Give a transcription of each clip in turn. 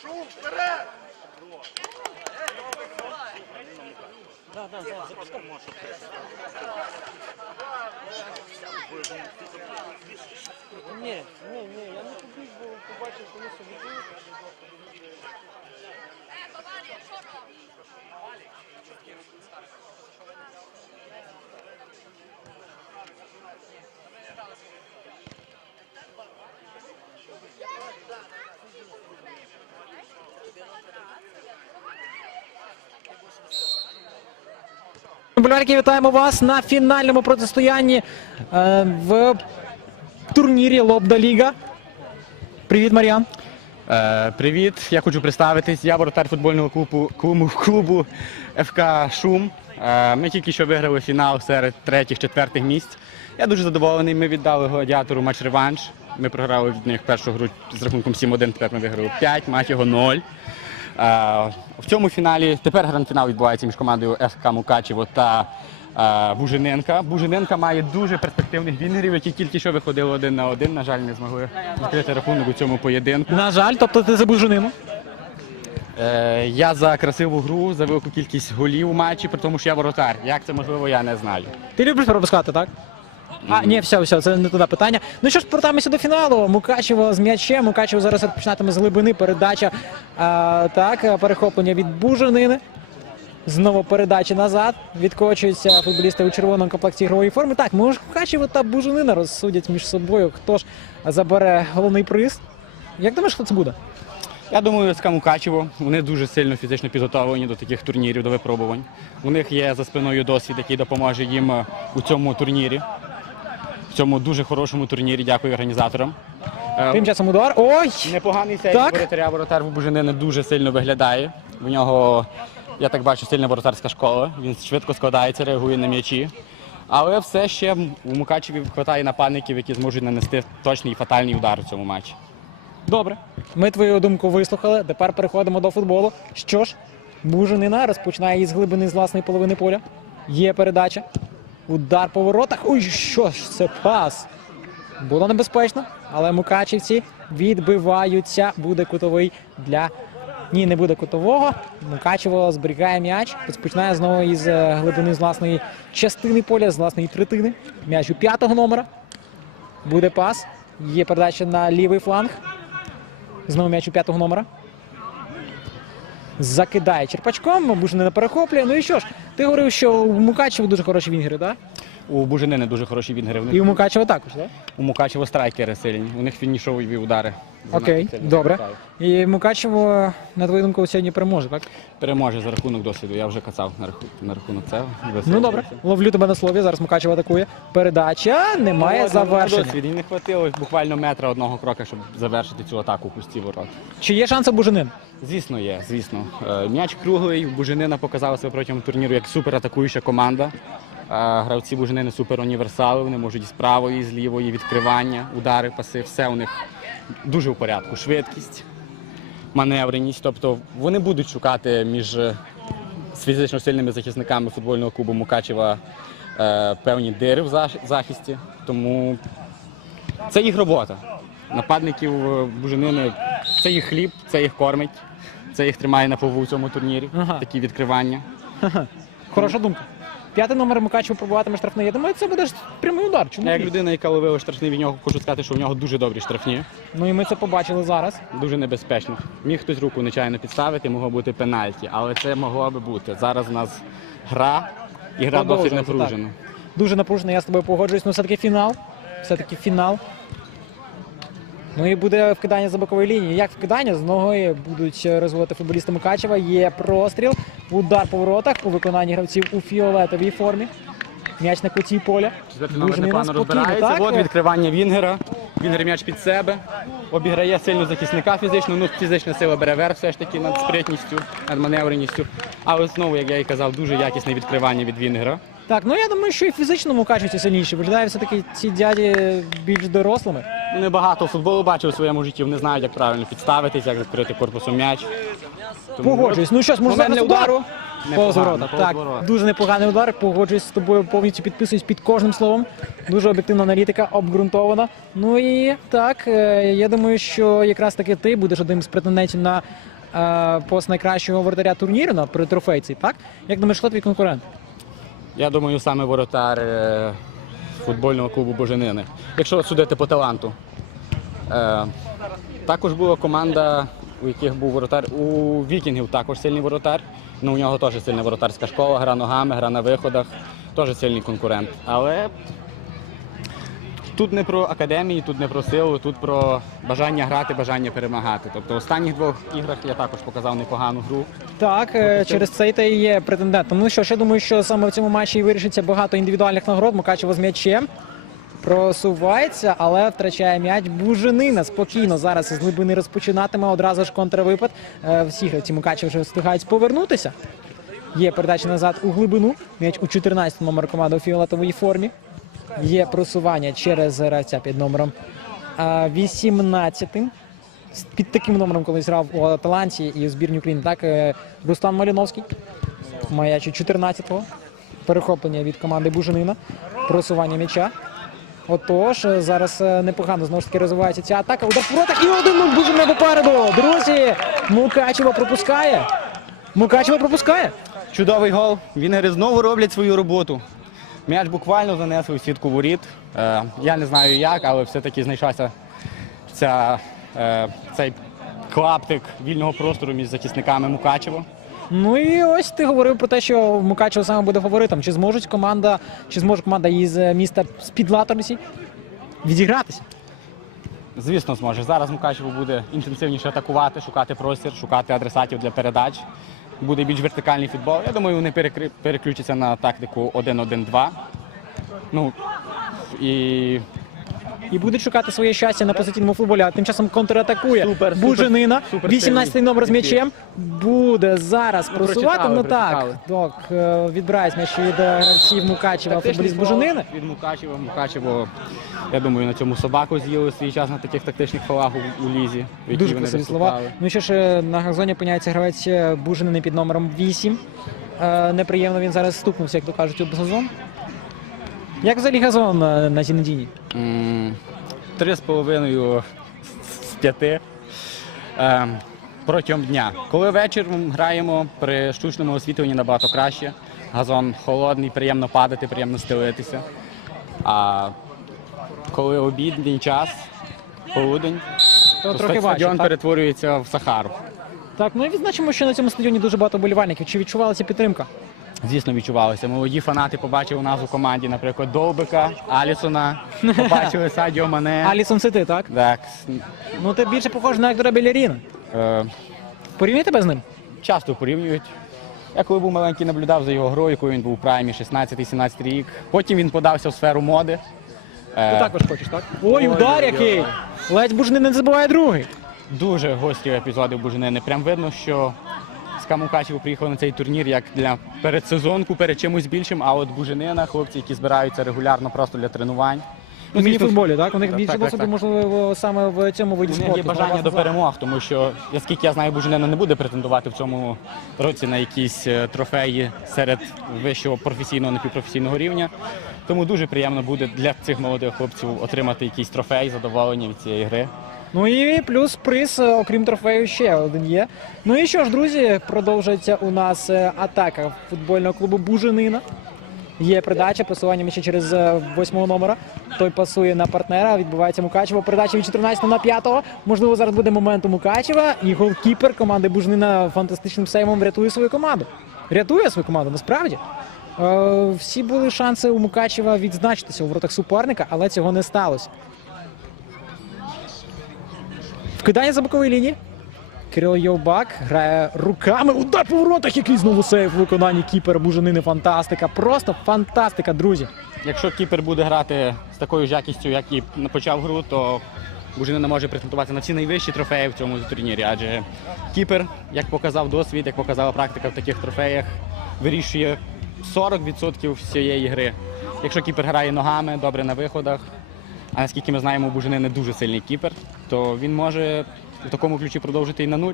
Шум вперед! Да, да, да, запускай, Маша. Ні, ні, ні, я не побіг, бо побачив, що вони собі Болівальники, вітаємо вас на фінальному протистоянні е, в турнірі Лобда Ліга. Привіт, Мар'ян. Е, привіт, я хочу представитись. Я воротар футбольного клубу, клубу, клубу ФК Шум. Е, ми тільки що виграли фінал серед третіх, четвертих місць. Я дуже задоволений. Ми віддали гладіатору матч-реванш. Ми програли від них першу гру з рахунком 7-1, тепер ми виграли 5, мать його 0. Е, в цьому фіналі тепер гранд-фінал відбувається між командою ФК Мукачево та Бужиненка. Бужиненка має дуже перспективних вінгерів, які тільки що виходили один на один. На жаль, не змогли відкрити рахунок у цьому поєдинку. На жаль, тобто ти забув женину. Е, я за красиву гру, за велику кількість голів у матчі, при тому, що я воротар. Як це можливо, я не знаю. Ти любиш пропускати, так? А, ні, все, все, це не туди питання. Ну що ж, повертаємося до фіналу. Мукачево з м'ячем. Мукачево зараз розпочинатиме з глибини. Передача а, так, перехоплення від Бужанини. Знову передача назад. Відкочуються футболісти у червоному комплекті ігрової форми. Так, може Мукачево та Бужанина розсудять між собою, хто ж забере головний приз. Як думаєш, хто це буде? Я думаю, СК Мукачево, вони дуже сильно фізично підготовлені до таких турнірів, до випробувань. У них є за спиною досвід, який допоможе їм е, у цьому турнірі. В цьому дуже хорошому турнірі. Дякую організаторам. Е, Тим часом удар. Ой! Непоганий сейф воротаря. Воротар Буженини дуже сильно виглядає. В нього, я так бачу, сильна воротарська школа. Він швидко складається, реагує на м'ячі. Але все ще у Мукачеві вистачає нападників, які зможуть нанести точний і фатальний удар у цьому матчі. Добре. Ми твою думку вислухали. Тепер переходимо до футболу. Що ж, Бужанина розпочинає із глибини з власної половини поля. Є передача. Удар по воротах. Ой, що ж це пас. Було небезпечно, але мукачівці відбиваються. Буде кутовий для. Ні, не буде кутового. Мукачево зберігає м'яч. Розпочинає знову із е, глибини з власної частини поля, з власної третини. М'яч у п'ятого номера. Буде пас. Є передача на лівий фланг. Знову м'яч у п'ятого номера. Закидає черпачком, Бужина не перехоплює. Ну і що ж, ти говорив, що у Мукачево дуже хороші вінгери, так? У Буженини дуже хороші вінгери. У, І у Мукачево також, так? у Мукачево страйкери сильні. У них фінішові удари. Занадто Окей, сильно добре. І Мукачево, на твою думку, сьогодні переможе, так? Переможе за рахунок досвіду. Я вже казав на рахунок, на рахунок цього. Ну добре, ловлю тебе на слові. Зараз Мукачево атакує. Передача немає завершення. Досвід. І не хватило буквально метра одного крока, щоб завершити цю атаку у пусті ворот. Чи є шанс у Бужанин? Звісно, є, звісно. Е, М'яч круглий, Буженина показала себе протягом турніру як суператакуюча команда. Гравці Буженини супер універсали, вони можуть з правої, з лівої, відкривання, удари, паси, все у них дуже в порядку. Швидкість, маневреність. Тобто вони будуть шукати між е, фізично сильними захисниками футбольного клубу Мукачева е, певні дири в захисті. Тому це їх робота. Нападників е, Буженини це їх хліб, це їх кормить, це їх тримає на плаву в цьому турнірі. Ага. Такі відкривання. Хороша думка. П'ятий номер Мукачева пробуватиме штрафний. Я думаю, це буде прямий удар. Чому? Як ні? людина, яка ловила штрафний від нього, хочу сказати, що в нього дуже добрі штрафні, Ну і ми це побачили зараз. дуже небезпечно. Міг хтось руку нечайно підставити, могло бути пенальті, але це могло би бути. Зараз у нас гра, і гра досить напружена. Дуже напружена. я з тобою погоджуюсь. Ну, все-таки фінал. Все-таки фінал. Ну і буде вкидання за бокової лінії. Як вкидання? З ноги будуть розвивати футболісти Мукачева. Є простріл, удар по воротах у виконанні гравців у фіолетовій формі. М'яч на куті поля. Номер непогано спокійно, розбирається. так? От відкривання Вінгера. Вінгер м'яч під себе. Обіграє сильно захисника фізично. Ну, фізична сила бере верх все ж таки над спритністю, над маневреністю. Але знову, як я і казав, дуже якісне відкривання від Вінгера. Так, ну я думаю, що і фізично Мукачевці сильніші. Виглядає все-таки ці дяді більш дорослими. Вони багато футболу бачили в своєму житті, вони знають, як правильно підставитись, як закрити корпусом м'яч. Тому Погоджуюсь. Ну що ж, може момент зараз удару. Повз Непогано, ворота. повз Так, ворота. дуже непоганий удар. Погоджуюсь з тобою, повністю підписуюсь під кожним словом. Дуже об'єктивна аналітика, обґрунтована. Ну і так, е, я думаю, що якраз таки ти будеш одним з претендентів на е, пост найкращого воротаря турніру на при трофейці, так? Як думаєш, хто твій конкурент? Я думаю, саме воротар е, футбольного клубу Боженини. Якщо судити по таланту. Е, також була команда, у яких був воротар. У Вікінгів також сильний воротар. Ну, у нього теж сильна воротарська школа, гра ногами, гра на виходах. Теж сильний конкурент. Але тут не про академії, тут не про силу, тут про бажання грати, бажання перемагати. Тобто в останніх двох іграх я також показав непогану гру. Так, е, через це та і є претендентом. Ну що я думаю, що саме в цьому матчі і вирішиться багато індивідуальних нагород. Мукачево з м'ячем. Просувається, але втрачає м'яч. Буженина спокійно зараз із глибини розпочинатиме. Одразу ж контрвипад. Е, Всі гравці Мукачева вже встигають повернутися. Є передача назад у глибину. М'яч у 14 номер команди у фіолетовій формі. Є просування через гравця під номером 18. З- Під таким номером колись грав у Аталанті і у збірні України. Так, е, Рустан Маліновський. Маячу 14-го. Перехоплення від команди Буженина. Просування м'яча. Отож, е, зараз е, непогано знову ж таки розвивається ця атака. Удар воротах і один нуль Буженина попереду. Друзі, Мукачево пропускає. Мукачево пропускає. Чудовий гол. Вінгери знову роблять свою роботу. М'яч буквально занесли у сітку воріт. Е, я не знаю як, але все-таки знайшовся ця, е, цей клаптик вільного простору між захисниками Мукачево. Ну і ось ти говорив про те, що Мукачево саме буде фаворитом. Чи зможуть команда, чи зможе команда із е, міста Спідлаторсі відігратися? Звісно, зможе. Зараз Мукачево буде інтенсивніше атакувати, шукати простір, шукати адресатів для передач. Буде більш вертикальний футбол. Я думаю, вони переключаться на тактику 1-1-2. Ну, і І будуть шукати своє щастя на позиційному футболі. А тим часом контратакує Супер, Буженина. супер 18-й номер з м'ячем. Буде зараз Ну, просувати. Ну так, так е, відбирають м'яч від е, гравців Мукачева, футболіст Буженини. Від Мукачева. Мукачево, я думаю, на цьому собаку з'їли свій час на таких тактичних фалах у, у лізі. Дуже вони красиві слова. Ну що ж, е, на газоні опиняється гравець Буженини під номером 8. Е, Неприємно він зараз стукнувся, як то кажуть, об газон. Як взагалі газон е, на Зінедіні? Три з половиною з п'яти ем, протягом дня. Коли вечором граємо при штучному освітленні набагато краще. Газон холодний, приємно падати, приємно стелитися. А коли обідній час, полудень, То то трохи важче, стадіон так? перетворюється в Сахару. Так, ну і відзначимо, що на цьому стадіоні дуже багато болівальників. Чи відчувалася підтримка? Звісно, відчувалося. Молоді фанати побачили у нас у команді, наприклад, Довбика, Алісона, побачили Садіо Мане. Алісон це ти, так? Так, Ну ти більше похож на Ектора Беляріна. е, Порівняй тебе з ним. часто порівнюють. Я коли був маленький, наблюдав за його грою, коли він був у праймі 16-17 рік. Потім він подався в сферу моди. Е, Ти також хочеш, так? Ой, удар який! Ледь Бужнин не забуває другий. Дуже гострі епізоди Буженини. Прям видно, що з Камукачево приїхав на цей турнір як для передсезонку, перед чимось більшим. А от Буженина, хлопці, які збираються регулярно просто для тренувань. Ну, звісно, міні-футболі, так? У них Так, більше так, можливо, саме в цьому виді У них спорту. є бажання до перемог, тому що, наскільки я знаю, Буженина не буде претендувати в цьому році на якісь е, трофеї серед вищого професійного напівпрофесійного рівня. Тому дуже приємно буде для цих молодих хлопців отримати якийсь трофей, задоволення від цієї гри. Ну і плюс приз, е, окрім трофею, ще один є. Ну і що ж, друзі, продовжується у нас е, атака футбольного клубу Буженина. Є передача, просування м'яча через е, восьмого номера. Той пасує на партнера, відбувається Мукачево. Передача від 14 на 5. Можливо, зараз буде момент у Мукачева. І голкіпер команди Буженина фантастичним сейвом врятує свою команду. Рятує свою команду, насправді. Всі були шанси у Мукачева відзначитися у воротах суперника, але цього не сталося. Вкидання за бокової лінії. Кирило Йовбак грає руками. Удар по воротах, який знову сейф у виконанні кіпера Бужанини. Фантастика. Просто фантастика, друзі. Якщо кіпер буде грати з такою ж якістю, як і почав гру, то Буженина може претендувати на всі найвищі трофеї в цьому турнірі. Адже кіпер, як показав досвід, як показала практика в таких трофеях, вирішує 40% всієї гри. Якщо кіпер грає ногами, добре на виходах, а наскільки ми знаємо, у Буженини дуже сильний кіпер, то він може в такому ключі продовжити і на нуль.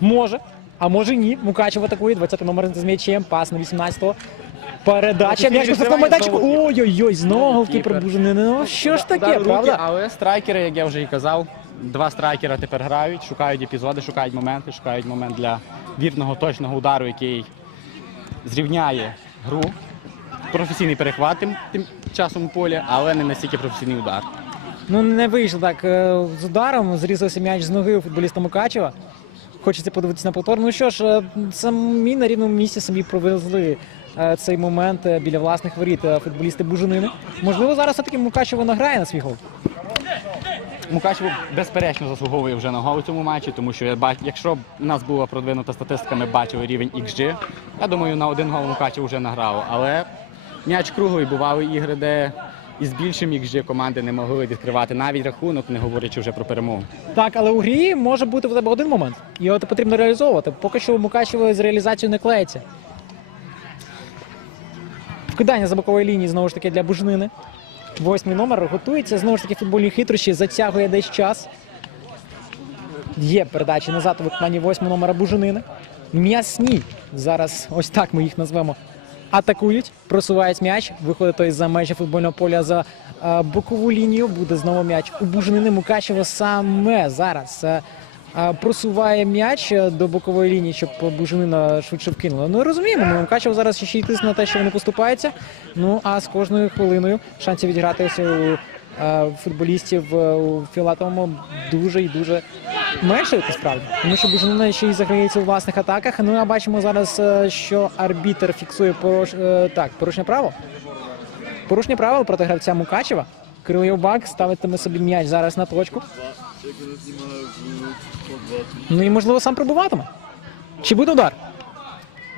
Може. А може ні. Мукачев атакує. 20 номер з м'ячем. Пас на 18-го. Передача. М'яч на майданчику. Ой-ой-ой, знову голкіпер Голкіпер. Буженини. Ну що ж таке, правда? Але страйкери, як я вже і казав, два страйкера тепер грають, шукають епізоди, шукають моменти, шукають момент для вірного точного удару, який зрівняє гру. Професійний перехват тим, тим часом у полі, але не настільки професійний удар. Ну не вийшло так е, з ударом. Зрізався м'яч з ноги у футболіста Мукачева. Хочеться подивитися на повтор. Ну що ж, е, самі на рівному місці собі провезли е, цей момент біля власних воріт футболісти Буженини. Можливо, зараз все-таки Мукачево награє на свій гол. Мукачево безперечно заслуговує вже на гол у цьому матчі, тому що я бач, якщо б у нас була продвинута статистика, ми бачили рівень XG, я думаю, на один гол Мукачево вже награло. Але м'яч круглий бували ігри, де із більшим XG команди не могли відкривати навіть рахунок, не говорячи вже про перемогу. Так, але у грі може бути в тебе один момент. Його потрібно реалізовувати. Поки що у з реалізацією не клеїться. Вкидання за бокової лінії знову ж таки для Бужнини. Восьмий номер готується. Знову ж таки футбольні хитрощі, затягує десь час. Є передачі назад у виконанні восьмого номера Бужинини. М'ясні. Зараз ось так ми їх назвемо. Атакують, просувають м'яч, виходить той за межі футбольного поля за е, бокову лінію. Буде знову м'яч у Бужнини Мукачево саме зараз е, е, просуває м'яч до бокової лінії, щоб Бужнина швидше вкинула. Ну розуміємо, ми Мукачево зараз ще й тисне на те, що вони поступаються. Ну а з кожною хвилиною шансів відігратися у футболістів е, у Філатовому дуже і дуже менше насправді. Тому що Бужанина ще й заграється у власних атаках. Ну а бачимо зараз, е, що арбітр фіксує порош... е, так, порушення правил. Порушення правил проти гравця Мукачева. Кирил Євбак ставитиме собі м'яч зараз на точку. Ну і можливо сам пробуватиме. Чи буде удар?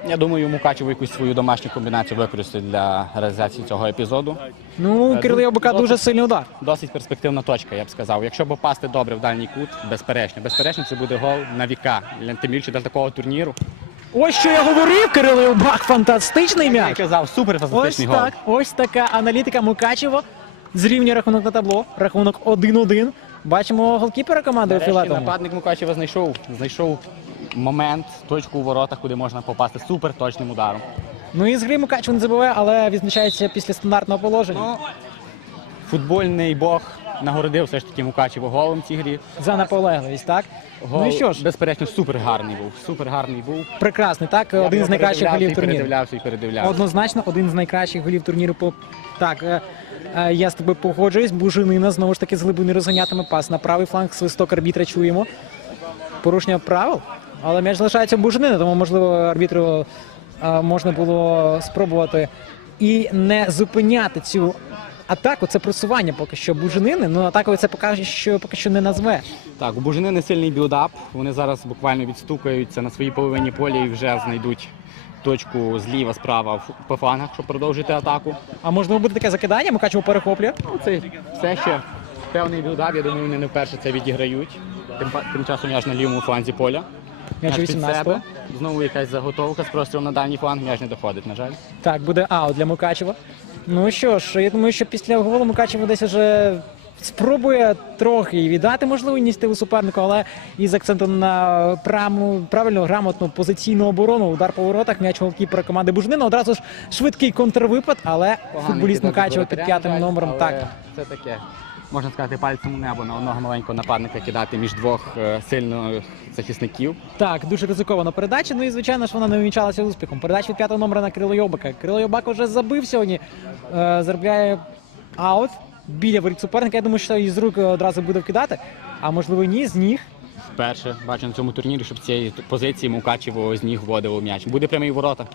Я думаю, Мукачево якусь свою домашню комбінацію використає для реалізації цього епізоду. Ну, у Кирила Євбака дуже сильний удар. Досить перспективна точка, я б сказав. Якщо попасти добре в дальній кут, безперечно. Безперечно, це буде гол на віка. Тим більше для такого турніру. Ось що я говорив, Кирило Євбак, фантастичний Я казав, супер Ось фантастичний гол. так, ось така аналітика Мукачево. Зрівнює рахунок на табло. Рахунок 1-1. Бачимо голкіпера команди Нарешті нападник Мукачева знайшов, знайшов момент, точку у воротах, куди можна попасти супер точним ударом. Ну і з гри Мукачево не забуває, але відзначається після стандартного положення. Ну, футбольний бог нагородив все ж таки Мукачево голом в цій грі. За наполегливість, так? Гол, Ну і що ж, безперечно, супер гарний був. Супер гарний був. прекрасний, так? Я Один з найкращих передивлявся голів і турніру. Передивлявся і передивлявся. Однозначно, один з найкращих голів турніру по. Так, е, е, я з тобою погоджуюсь. Бужинина знову ж таки з глибини розганятиме пас на правий фланг. Свисток арбітра чуємо. Порушення правил. Але м'яч залишається у Бужинина, тому можливо арбітру можна було спробувати і не зупиняти цю атаку. Це просування поки що Бужинини. Ну атакою це поки що поки що не назве. Так, у Бужини сильний білдап. Вони зараз буквально відстукаються на своїй половині поля і вже знайдуть точку зліва, справа по флангах, щоб продовжити атаку. А можливо буде таке закидання, Мукачево перехоплює. Ну, це все ще певний білдап. Я думаю, вони не вперше це відіграють. Тим, тим часом м'яч на лівому фланзі поля. М'яч 18-го. себе. Знову якась заготовка з прострілом на дальній фланг. М'яч не доходить, на жаль. Так, буде аут для Мукачева. Ну що ж, я думаю, що після голу Мукачево десь вже спробує трохи і віддати можливо ініціативу супернику, але із акцентом на праму, правильну, грамотну позиційну оборону, удар по воротах, м'яч голкіпера команди Бужнина. Одразу ж швидкий контрвипад, але Поганий футболіст Мукачева під п'ятим номером. Так, Це таке. Можна сказати, пальцем у небо на одного маленького нападника кидати між двох е, сильних захисників. так, дуже ризикована передача. Ну і звичайно ж вона не увінчалася успіхом. Передача від п'ятого номера на Кирило Йобака. Кирило Йобак вже забив сьогодні. Е, заробляє аут біля воріт суперника. Я думаю, що із рук одразу буде вкидати. А можливо, ні, з ніг. Вперше бачу на цьому турнірі, щоб цієї позиції Мукачево з ніг вводило м'яч. Буде прямий ворота?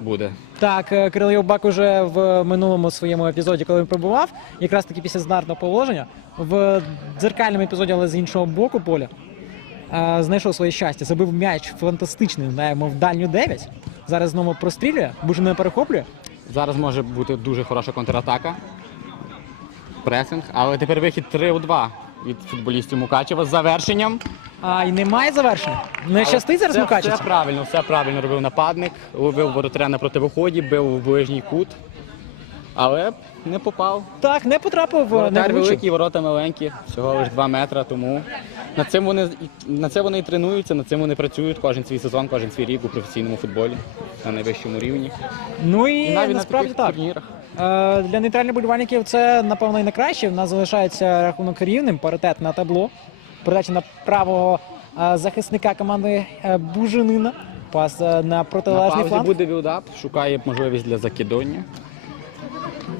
Буде. Так, е, Кирило Євбак уже в минулому своєму епізоді, коли він пробував, якраз таки після стандартного положення, в дзеркальному епізоді, але з іншого боку поля, е, знайшов своє щастя, забив м'яч фантастичний, знаємо, в дальню 9. Зараз знову прострілює, Бужина перехоплює. Зараз може бути дуже хороша контратака. Пресинг, але тепер вихід 3 у 2 від футболістів Мукачева з завершенням. А і немає завершення. Не щастить зараз Мукачевцю? Все правильно, все правильно робив нападник. Ловив воротаря на противоході, бив в ближній кут. Але не попав. Так, не потрапив в Воротар невеличкий. великий, ворота маленькі, всього лише 2 метри, тому над цим вони і- на це вони і тренуються, над цим вони працюють кожен свій сезон, кожен свій рік у професійному футболі на найвищому рівні. Ну і, І навіть насправді на таких так. турнірах. Е, Для нейтральних болівальників це напевно і не краще. В нас залишається рахунок рівним, паритет на табло. Передача на правого е, захисника команди е, Буженина. Пас на На протилежний паузі фланг. буде білдап, шукає можливість для закидання.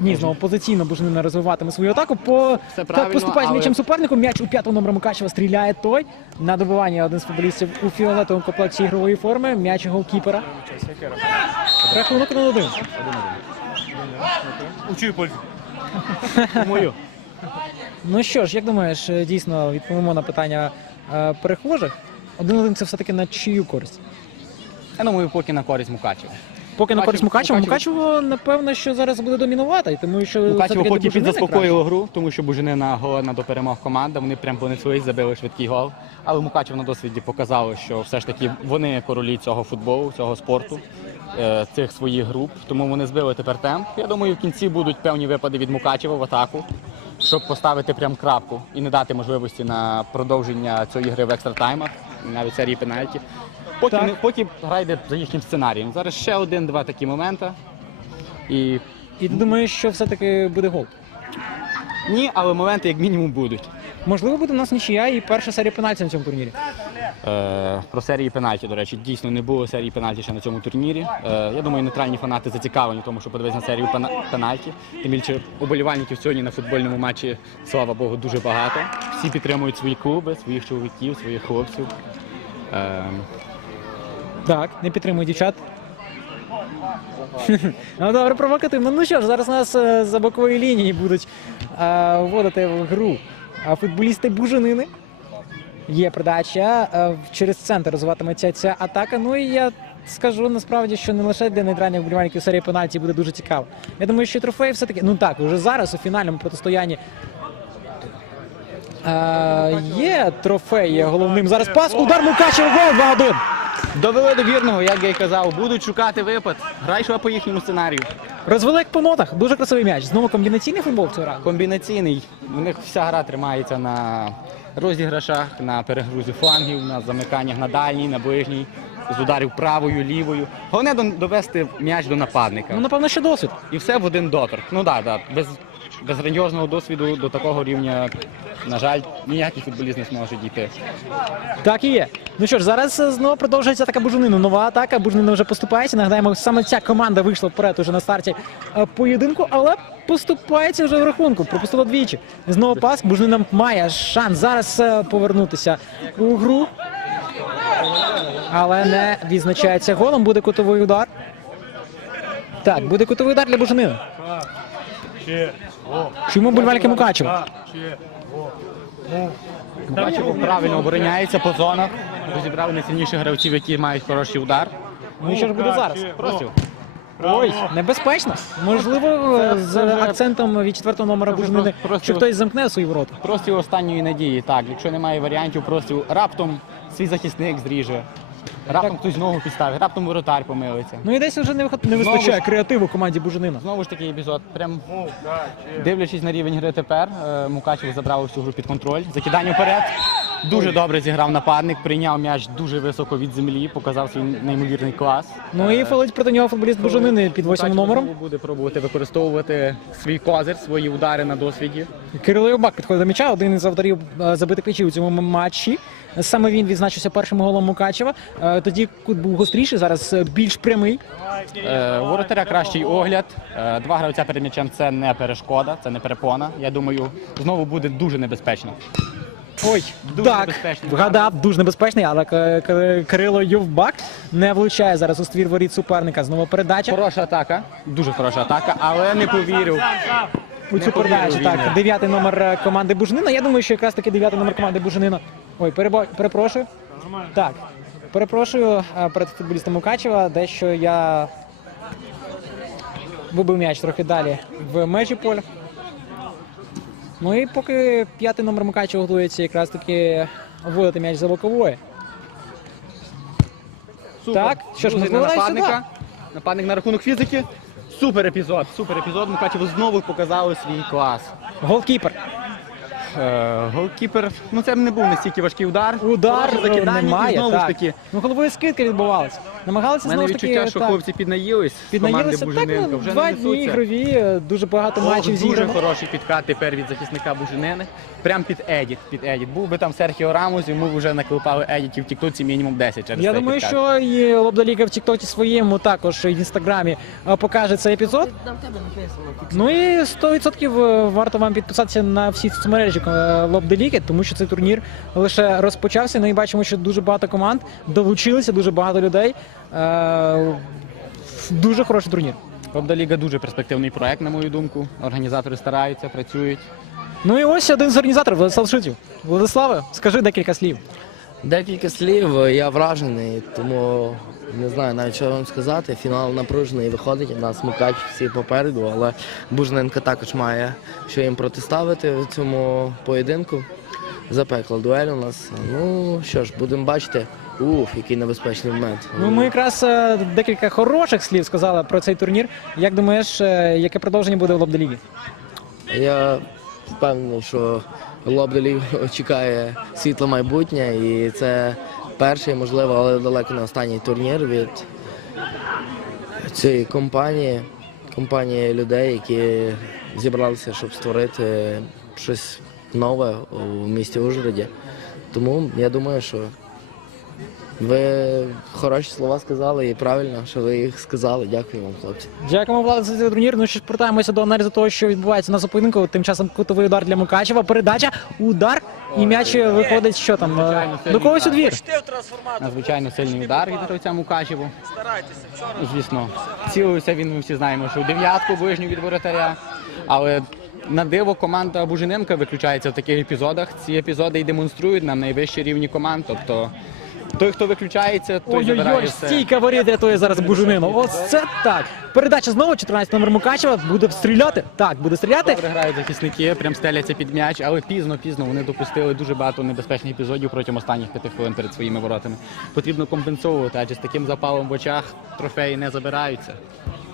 Ні, знову позиційно Буженина розвиватиме свою атаку. По так, поступає з але- м'ячем супернику. М'яч у п'ятого номера Мукачева стріляє той. На добивання один з футболістів у фіолетовому комплекті ігрової форми. М'яч голкіпера. Рахунок на один. Учу пользу. Мою. Ну що ж, як думаєш, е, дійсно відповімо на питання е, перехожих. Один-один це все-таки на чию користь? Я думаю, поки на користь Мукачева. Поки на користь Мукачева, Мукачево, напевно, що зараз буде домінувати, тому що Мукачево поки підзаспокоїло гру, тому що Буженина голодна до перемог команда. Вони прям понеслись, забили швидкий гол. Але Мукачево на досвіді показало, що все ж таки вони королі цього футболу, цього спорту, е, цих своїх груп. Тому вони збили тепер темп. Я думаю, в кінці будуть певні випади від Мукачева в атаку, щоб поставити прям крапку і не дати можливості на продовження цієї гри в екстратаймах, навіть серії пенальті. Поки, Так. не, поки гра йде за їхнім сценарієм. Зараз ще один-два такі моменти. І І ти думаєш, що все-таки буде гол? ні, але моменти як мінімум будуть. Можливо, буде у нас нічия і перша серія пенальті на цьому турнірі. Е, про серії пенальті, до речі, дійсно не було серії пенальті ще на цьому турнірі. Е, я думаю, нейтральні фанати зацікавлені, в тому що подивитися на серію пена- пенальті. Тим більше уболівальників сьогодні на футбольному матчі, слава Богу, дуже багато. Всі підтримують свої клуби, своїх чоловіків, своїх хлопців. Е, Так, не підтримуй дівчат. ну добре, провокативно. Ну що ж, зараз нас е, за бокової лінії будуть е, вводити в гру футболісти Буженини. Є передача. е, через центр розвиватиметься ця атака. Ну і я скажу насправді, що не лише для нейтральних вболівальників серія пенальті буде дуже цікаво. Я думаю, що трофей все-таки. Ну так, вже зараз у фінальному протистоянні. Є трофей головним. Зараз пас. Удар Мукачева гол 2-1. Довели до вірного, як я й казав, будуть шукати випад. Грай йшла по їхньому сценарію. Розвели як по нотах. Дуже красивий м'яч. Знову комбінаційний футбол цього разу. Комбінаційний. У них вся гра тримається на розіграшах, на перегрузі флангів, на замиканнях на дальній, на ближній, з ударів правою, лівою. Головне до- довести м'яч до нападника. Ну, напевно, ще досвід. І все в один доторк. Ну так, да, да. без, без грандіозного досвіду до такого рівня, на жаль, ніякий футболіст не зможе дійти. Так і є. Ну що ж, зараз е, знову продовжується атака Бужанину. Нова атака. Бужанина вже поступається. Нагадаємо, саме ця команда вийшла вперед уже на старті е, поєдинку, але поступається вже в рахунку. Пропустила двічі. Знову пас. Бужанина має шанс зараз е, повернутися у гру. Але не відзначається голом. Буде кутовий удар. Так, буде кутовий удар для Бужанина. Чому бульвальки Мукачева? Ще. Мукачево правильно обороняється по зонах. Розібрали найсильніших гравців, які мають хороший удар. Ну і що ж буде зараз? Простів. Ой, небезпечно. Можливо, з акцентом від четвертого номера Бужнини, просто- просто- що хтось замкне свої ворота. Простів останньої надії. Так, якщо немає варіантів, простів раптом свій захисник зріже. Раптом хтось ногу підставить, раптом воротар помилиться. Ну і десь вже не, виход- не вистачає ж- креативу команді Бужанина. Знову ж такий епізод. Прям дивлячись на рівень гри тепер, е, Мукачев забрав всю гру під контроль. Закидання вперед. Дуже добре зіграв нападник, прийняв м'яч дуже високо від землі, показав свій неймовірний клас. Ну і фалить проти нього футболіст Бужанини під восьмим Мукачев номером. знову буде пробувати використовувати свій козир, свої удари на досвіді. Кирило Євбак підходить до м'яча, один із авторів е, забитих м'ячів у цьому матчі. Саме він відзначився першим голом Мукачева. Е, Тоді кут був гостріший, зараз е, більш прямий. Е, воротаря кращий огляд. Два гравця перед м'ячем це не перешкода, це не перепона. Я думаю, знову буде дуже небезпечно. Ой, Дуже так, небезпечний. вгадав, дуже небезпечний, але Кирило Євбак не влучає зараз у ствір воріт суперника. Знову передача. Хороша атака, дуже хороша атака, але не повірив. У цю передачу. Так, дев'ятий номер команди Бужнина. Я думаю, що якраз таки дев'ятий номер команди Бужнина. Ой, перебо... перепрошую. Нормально. Так, перепрошую е, перед футболістом Мукачева, дещо я вибив м'яч трохи далі в межі поля. Ну і поки п'ятий номер Мукачева готується якраз таки вводити м'яч за бокової. Супер. Так, що ж, ми на нападника. Нападник на рахунок фізики. Супер епізод, супер епізод. Мукачево знову показало свій клас. Голкіпер. Е, голкіпер, ну це б не був настільки важкий удар. Удар Хороше закидання, немає. і знову так. ж таки. Ну, головою скидка відбувалася. Намагалися У мене знову ж таки. відчуття, що так, хлопці піднаїлись з команди Піднаїлися так, ну, Вже два не дні несуться. ігрові, е, дуже багато Ох, матчів дуже зіграно. хороший підкат тепер від захисника Бужинини. Прям під Едіт. Під Едіт. Був би там Серхіо Рамос, йому б вже наклепали Едітів в Тіктоці мінімум 10 через Я цей думаю, підкат. що і Лобдаліга в Тіктокі своєму також в інстаграмі е, покаже цей епізод. Ну і 100% варто вам підписатися на всі соцмережі е, Лобделіги, тому що цей турнір лише розпочався. Ми бачимо, що дуже багато команд долучилися, дуже багато людей. Е, Дуже хороший турнір. Кобда Ліга дуже перспективний проект, на мою думку. Організатори стараються, працюють. Ну і ось один з організаторів Владислав Шитів. Владиславе, скажи декілька слів. Декілька слів, я вражений, тому не знаю навіть що вам сказати. Фінал напружений виходить. У нас Мукач всі попереду, але Бужненка також має що їм протиставити в цьому поєдинку. Запекла дуель у нас. Ну що ж, будемо бачити. Уф, який небезпечний момент. Ну, ми якраз е, декілька хороших слів сказали про цей турнір. Як думаєш, е, яке продовження буде в Лобделігі? Я впевнений, що Лобделів чекає світле майбутнє, і це перший, можливо, але далеко не останній турнір від цієї компанії, компанії людей, які зібралися, щоб створити щось нове у місті Ужгороді. Тому я думаю, що ви хороші слова сказали і правильно, що ви їх сказали. Дякую вам, хлопці. Дякуємо, Влада, за цей турнір. Ну що ж, повертаємося до аналізу того, що відбувається на зупинку. Тим часом кутовий удар для Мукачева. Передача, удар і м'яч виходить. Що там? е, До когось у двір. Надзвичайно сильний удар від гравця Мукачеву. Звісно, цілився він, ми всі знаємо, що у дев'ятку ближню від воротаря. Але на диво команда Бужиненка виключається в таких епізодах. Ці епізоди і демонструють нам найвищі рівні команд. Тобто той, хто виключається, той забирає Ой-ой-ой, все. стійка воріт рятує зараз Бужинину. Ось це так. Передача знову 14 номер Мукачева. Буде стріляти. Так, буде стріляти. Добре грають захисники, прям стеляться під м'яч, але пізно, пізно вони допустили дуже багато небезпечних епізодів протягом останніх п'яти хвилин перед своїми воротами. Потрібно компенсовувати, адже з таким запалом в очах трофеї не забираються.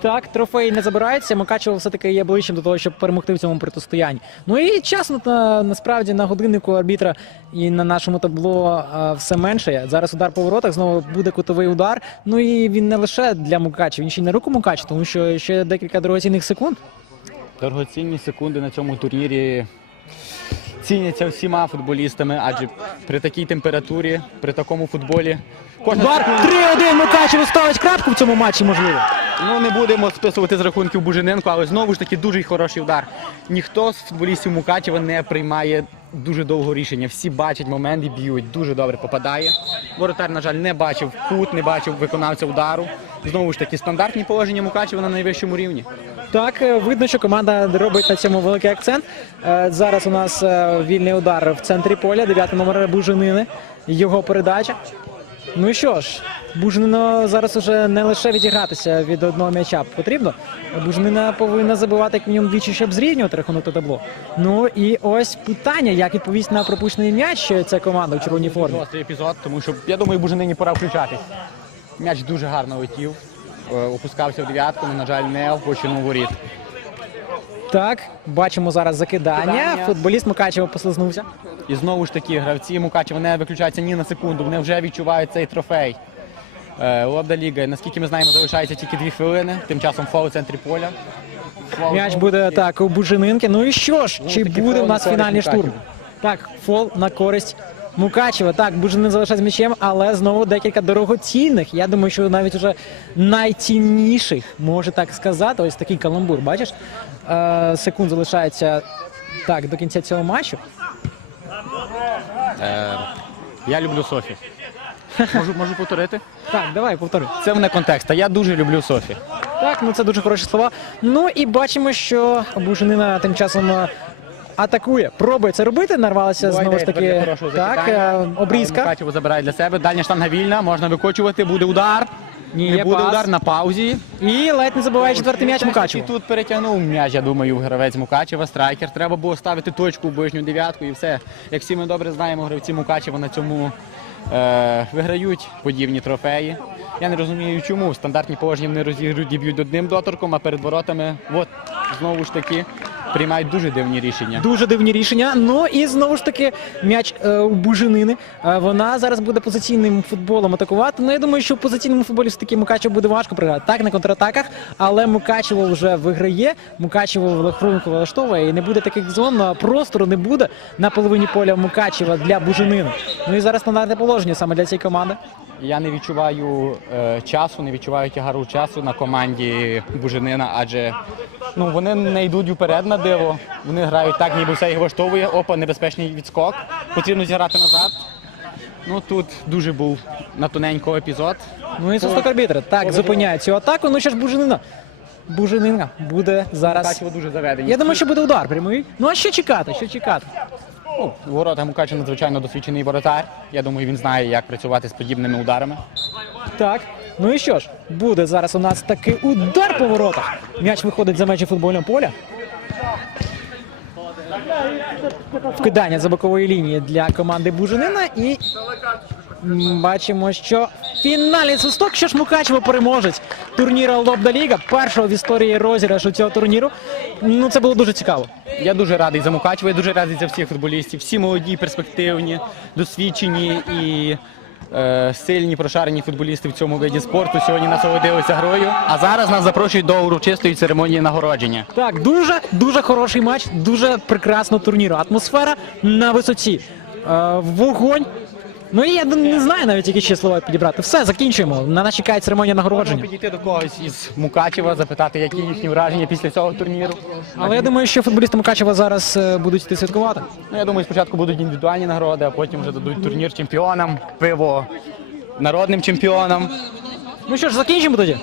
Так, трофей не забирається. Мукачево все-таки є ближчим до того, щоб перемогти в цьому протистоянні. Ну і час на, насправді на годиннику арбітра і на нашому табло а, все менше. Зараз удар по воротах, знову буде кутовий удар. Ну і він не лише для Мукачева, він ще й на руку Мукачева, тому що ще декілька дорогоцінних секунд. Дорогоцінні секунди на цьому турнірі ціняться всіма футболістами, адже при такій температурі, при такому футболі. Кожна Удар секунда- 3-1 Мукачево ставить крапку в цьому матчі, можливо. Ну не будемо списувати з рахунків Бужиненко, але знову ж таки дуже хороший удар. Ніхто з футболістів Мукачева не приймає дуже довго рішення. Всі бачать момент і б'ють. Дуже добре попадає. Воротар, на жаль, не бачив кут, не бачив виконавця удару. Знову ж таки, стандартні положення Мукачева на найвищому рівні. Так, е, видно, що команда робить на цьому великий акцент. Е, Зараз у нас е, вільний удар в центрі поля, дев'ятий номер Буженини, його передача. Ну і що ж, Буженина зараз уже не лише відігратися від одного м'яча потрібно. Буженина повинна забивати як мінімум двічі, щоб зрівнювати рахунок табло. Ну і ось питання, як відповість на пропущений м'яч ця команда у червоній формі. Гострий епізод, тому що я думаю, Буженині пора включатись. М'яч дуже гарно летів. е, Опускався в дев'ятку, але, на жаль, не в площину воріт. Так, бачимо зараз закидання. Закидання. Футболіст Мукачева послизнувся. І знову ж таки, гравці Мукачева не виключаються ні на секунду, вони вже відчувають цей трофей. Е, Лобда Ліга, наскільки ми знаємо, залишається тільки дві хвилини. Тим часом фол у центрі поля. Фол М'яч буде так у Бужининки. Ну і що ж, чи буде у нас фінальний штурм? Так, фол на користь Мукачева. Так, Бужинин залишається з м'ячем, але знову декілька дорогоцінних. Я думаю, що навіть уже найцінніших, може так сказати. Ось такий каламбур. Бачиш? Е, секунд залишається так до кінця цього матчу. Е, я люблю Софі. Можу, можу повторити? Так, давай повтори. Це в не контекст, а я дуже люблю Софі. Так, ну це дуже хороші слова. Ну і бачимо, що Бужинина тим часом. е, Атакує, пробує це робити, нарвалася знову ж таки. Так, е, обрізка. Мукачево забирає для себе. Дальня штанга вільна, можна викочувати, буде удар. Ні, не є буде пас. удар на паузі. І ледь не забуває четвертий м'яч І тут перетягнув м'яч, я думаю, гравець Мукачева, страйкер. Треба було ставити точку в ближню дев'ятку і все. Як всі ми добре знаємо, гравці Мукачева на цьому Е, виграють подібні трофеї. Я не розумію, чому стандартні положення вони розігрують і б'ють одним доторком, а перед воротами, от знову ж таки, приймають дуже дивні рішення. Дуже дивні рішення. Ну і знову ж таки м'яч е, у Буженини. Е, вона зараз буде позиційним футболом атакувати. Ну я думаю, що в позиційному футболі все-таки Мукачево буде важко приграти. Так на контратаках, але Мукачево вже виграє. Мукачево хрунку влаштовує і не буде таких зон. Простору не буде на половині поля Мукачева для Буженини. Ну і зараз стандартне положення саме для цієї команди. Я не відчуваю е, часу, не відчуваю тягару часу на команді Буженина, адже ну, вони не йдуть вперед на диво. Вони грають так, ніби все їх влаштовує. Опа, небезпечний відскок. Потрібно зіграти назад. Ну тут дуже був на тоненького епізод. Ну і свисток арбітра. Так, зупиняє цю атаку. Ну що ж Буженина. Буженина буде зараз. Мукачево дуже заведені. Я думаю, що буде удар прямий. Ну а що чекати? Що чекати? Ну, воротах Мукачево надзвичайно досвідчений воротар. Я думаю, він знає, як працювати з подібними ударами. Так. Ну і що ж, буде зараз у нас такий удар по воротах. М'яч виходить за межі футбольного поля. Вкидання за бокової лінії для команди Буженина. І бачимо, що фінальний свисток. Що ж Мукачево переможець турніру Лобда Ліга, першого в історії розіграшу цього турніру. Ну це було дуже цікаво. Я дуже радий за Мукачево, я дуже радий за всіх футболістів. Всі молоді, перспективні, досвідчені і сильні прошарені футболісти в цьому виді спорту. Сьогодні насолодилися грою. А зараз нас запрошують до урочистої церемонії нагородження. Так, дуже дуже хороший матч, дуже прекрасна турніру. Атмосфера на висоті. Е, вогонь. Ну і я не знаю навіть, які ще слова підібрати. Все, закінчуємо. На нас чекає церемонія Можемо нагородження. підійти до когось із Мукачева, запитати, які їхні враження після цього турніру. Але я думаю, що футболісти Мукачева зараз е, будуть йти святкувати. Ну, я думаю, спочатку будуть індивідуальні нагороди, а потім вже дадуть турнір чемпіонам, пиво народним чемпіонам. Ну що ж, закінчимо тоді.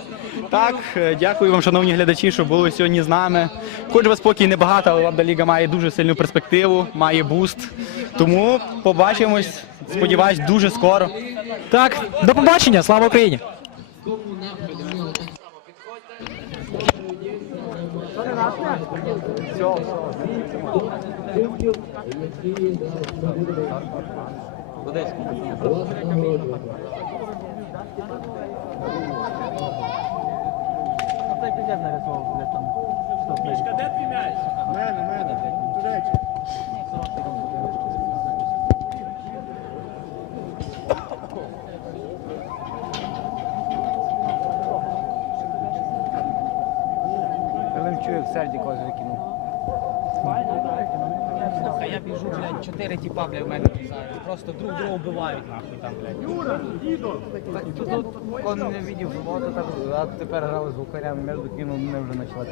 Так, е, дякую вам, шановні глядачі, що були сьогодні з нами. Хоч вас спокій небагато, але Лабда Ліга має дуже сильну перспективу, має буст. Тому побачимось, сподіваюсь, дуже скоро. Так, до побачення, слава Україні! Мене, мене. До речі. Лемчуєк серді когось викинув. Слухай, я біжу, блядь, чотири тіпа, блядь, в мене зараз. Просто друг друга вбивають, нахуй там, блядь. Тут, тут, коли не відів живота, так, а тепер грали з гукарями, между кинув, мене вже почали.